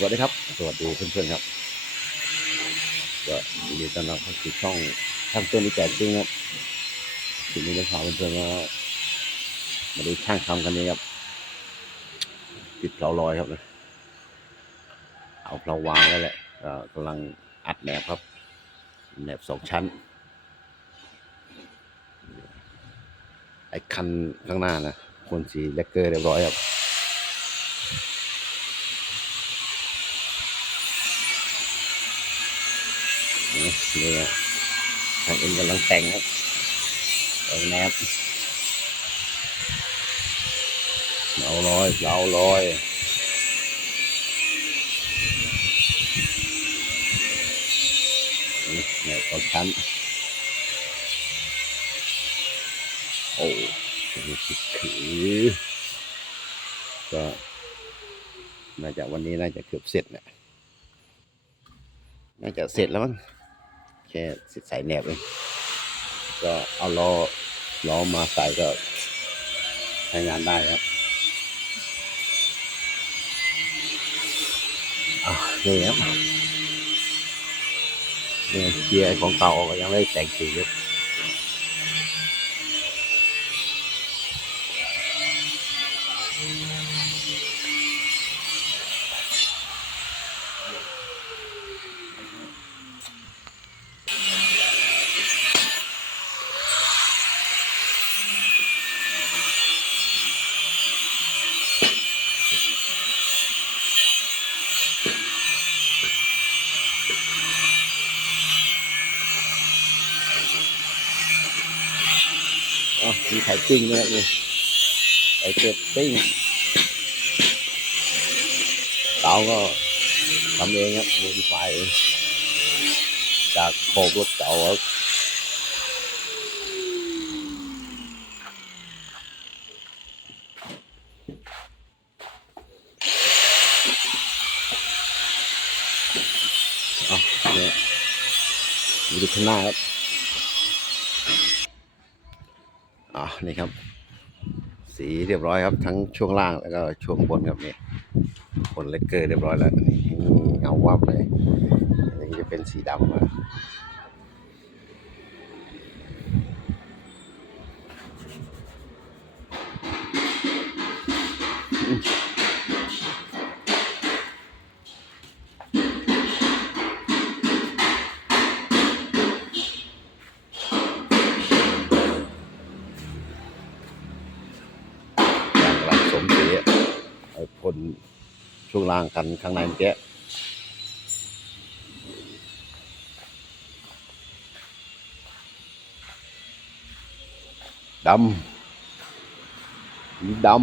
สวัสดีครับ สวัสดีเพื่อนๆครับก็ยินดีต้อนรับเข้าสู่ช่องทางตัวนี้แจกจริงครับทีนี้จะพาเพื่อนๆมามาดูช่างทำกันนี้ครับ ติดเผาลอยครับ เอาเผาวางแล้วแหละก็กำลังอัดแหนบครับแหนบสองชั้น ไอ้คันข้างหน้านะคนสีแลกเกอร์เรียบร้อยครับ นี่ทางเอ็นกำลังแต่งครับแต่งแนบเราลอยเราลอยนี่เนี่ยตอนชั้นโอ้นี่คือคือก็น่าจะวันนี้น่าจะเกือบเสร็จแหละน่าจะเสร็จแล้วมั้ง แค่ใส่แหนบเองก็เอาล้อล้อมาใส่ก็ใช้งานได้ครับอะนี่ครับนี่ยเกียร์ของเก่าก็ยังไม่ได้แต่งสีครับ มีไข่ปิ้งด้วยนี่ไข่เป็ดปิ้งเตาก็ทำเองครับโมดิฟายเองจากโคกรถเก่าครับอะเนี่ยดูข้างหน้าครับ อะนี่ครับ สีเรียบร้อยครับ ทั้งช่วงล่างแล้วก็ช่วงบนครับนี่บนเลกเกอร์เรียบร้อยแล้วนี่เงาวับเลยอันนี้จะเป็นสีดำมาอืม นช่วงล่างกันข้างในเมื่อกี้ดำสีดำ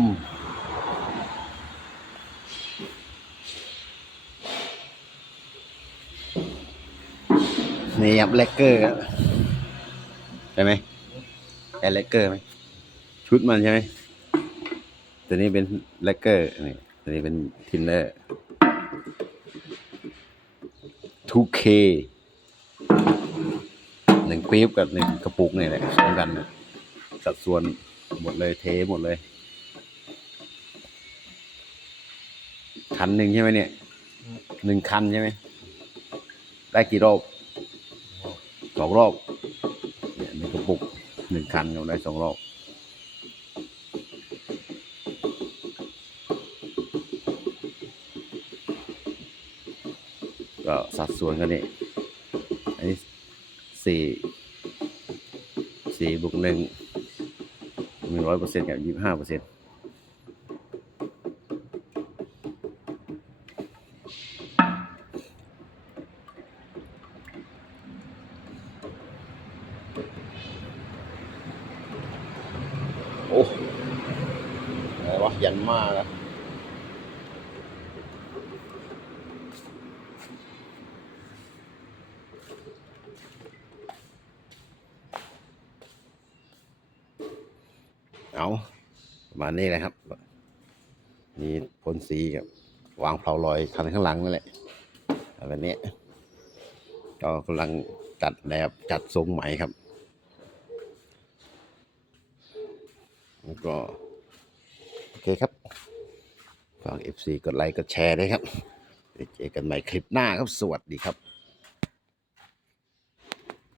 นี่ครับเลกเกอร์ครับใช่ไหมแค่เลกเกอร์ไหมชุดมันใช่ไหมตัวนี้เป็นเลกเกอร์นี่ ตัวนี้เป็นทินเนอร์ 2K หนึ่งปี๊บกับหนึ่งกระปุกนี่แหละรวมกันนะสัดส่วนหมดเลยเทหมดเลยคันหนึ่งใช่ไหมเนี่ยหนึ่งคันใช่ไหมได้กี่รอบสองรอบเนี่ยหนึ่งกระปุกหนึ่งคันก็ได้สองรอบ ก็สัดส่วนกันนี่อันนี้สี่สี่บวกหนึ่งหนึ่งร้อยเปอร์เซ็นต์กับยี่สิบห้าเปอร์เซ็นต์โอ้อะไรวะยันมากอะ เอาประมาณนี้แหละครับ มีพ่นสีกับวางเพลาลอยคันข้างหลังนั่นแหละแบบนี้ ก็กำลังจัดแบบจัดทรงใหม่ครับแล้วก็ โอเคครับฝาก FC กดไลค์กดแชร์ด้วยครับเจอกันใหม่คลิปหน้าครับ สวัสดีครับ